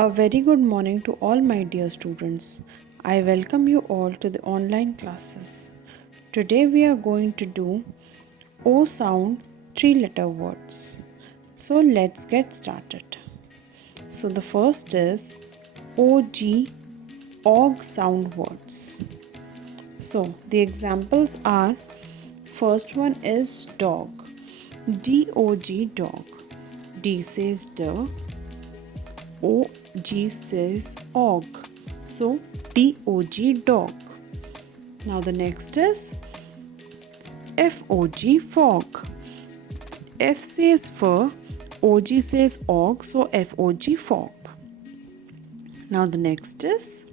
A very good morning to all my dear students. I welcome you all to the online classes. Today we are going to do O sound 3-letter words. So let's get started. So the first is OG og sound words. So the examples are, first one is dog. D-O-G dog. D says D. O-G says og. So D-O-G dog. Now the next is F-O-G fog. F says fur, O-G says og, so F-O-G fog. Now the next is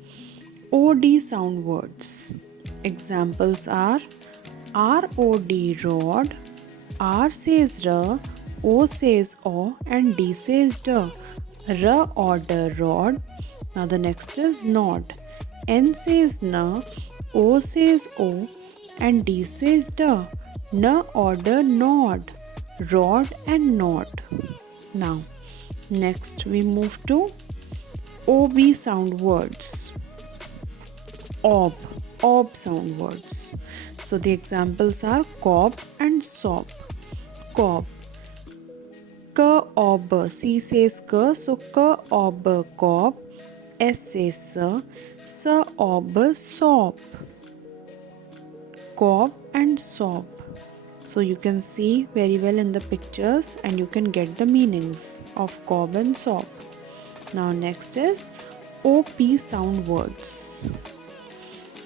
O-D sound words. Examples are R-O-D rod, R says R, O says O and D says D. R order rod. Now the next is nod. N says N, O says O and D says D. N order nod. Rod and nod. Now next we move to OB sound words. Ob sound words. So the examples are cob and sob. Cob. K ob, C says K, so K ob cob. S says S ob sob. Cob and sob. So you can see very well in the pictures and you can get the meanings of cob and sob. Now next is OP sound words.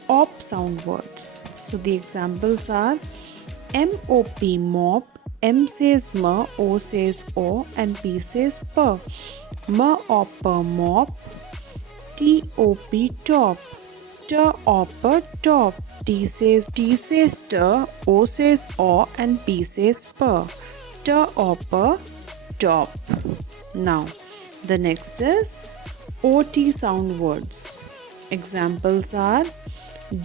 Op sound words. So the examples are MOP mop. M says M, O says O and P says P. M-op mop. T-O-P top. T-op top. T says T, O says O and P says P. T-op top. Now the next is OT sound words. Examples are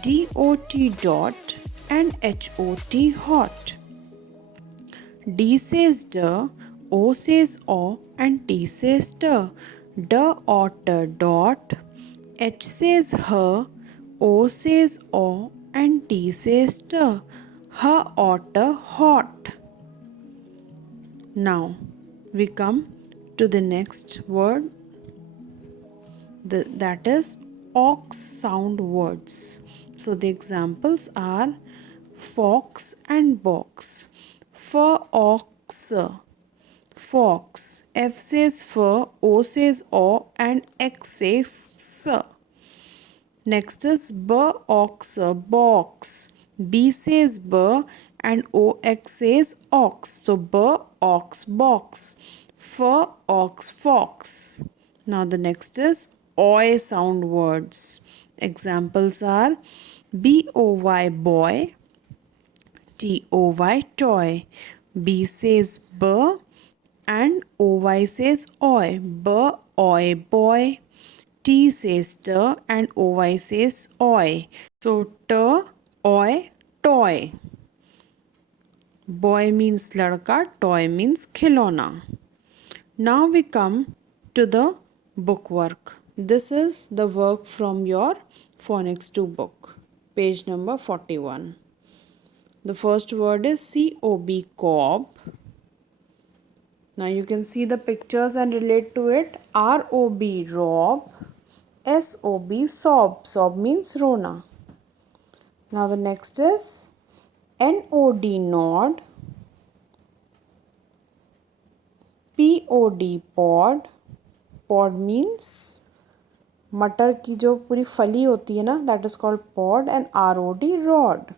D-O-T dot and H-O-T hot. D says D, O says O and T says T. D otter dot. H says H, O says O and T says T. H otter hot. Now we come to the next word, that is ox sound words. So the examples are fox and box. Fox, fox. F says F, O says O and X says S. Next is box, box. B says B and OX says ox. So ox, box. Ox, fox. Now the next is OY sound words. Examples are BOY boy, TOY toy. B says B and OY says oi. Oy boy. T says T and OY says oi. So T, oy, toy. Boy means ladka, toy means khilona. Now we come to the book work. This is the work from your Phonics 2 book, page number 41. The first word is C-O-B, cob. Now you can see the pictures and relate to it. R-O-B, rob. S-O-B, sob. Sob means rona. Now the next is N-O-D, nod. P-O-D, pod. Pod means मटर की जो पूरी फली होती है ना, that is called pod. And R-O-D, rod.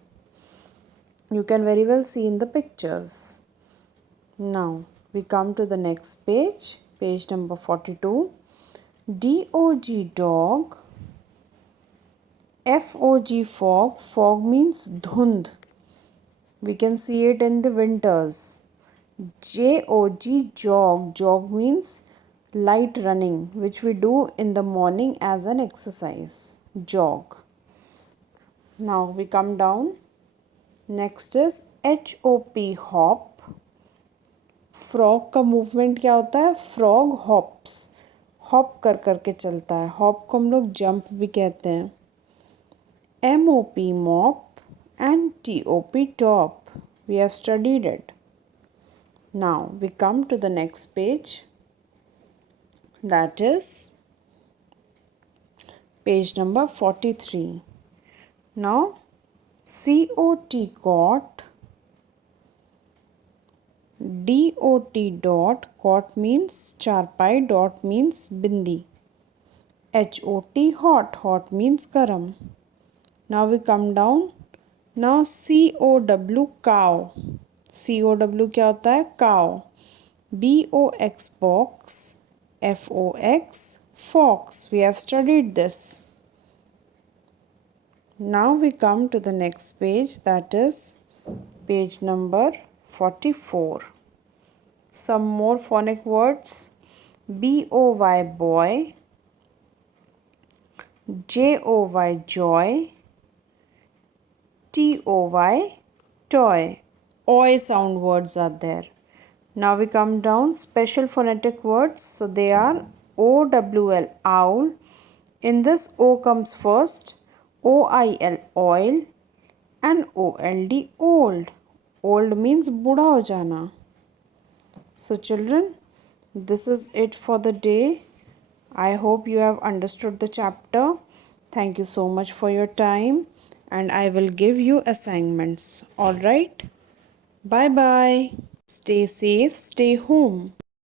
You can very well see in the pictures. Now we come to the next page, page number 42. D-O-G dog. F-O-G fog. Fog means dhund. We can see it in the winters. J-O-G jog. Jog means light running, which we do in the morning as an exercise. Jog. Now we come down. Next is H-O-P hop. Frog का movement क्या होता है? Frog hops. Hop कर कर के चलता है, hop को हम लोग जंप भी कहते हैं। MOP mop and TOP top. We have studied it. Now we come to the next page, that is page number 43. Now COT cot, DOT dot, cot means charpai, dot means bindi. HOT hot, hot means garam. Now we come down. Now COW cow. COW क्या होता है? Cow. BOX box, FOX fox. We have studied this. Now we come to the next page, that is page number 44. Some more phonic words. BOY boy, JOY joy, TOY toy. Oi sound words are there. Now we come down, special phonetic words. So they are OWL owl. In this O comes first, OIL oil and OLD old. Old means बूढ़ा हो जाना. So children, this is it for the day. I hope you have understood the chapter. Thank you so much for your time, and I will give you assignments. All right. Bye bye. Stay safe, stay home.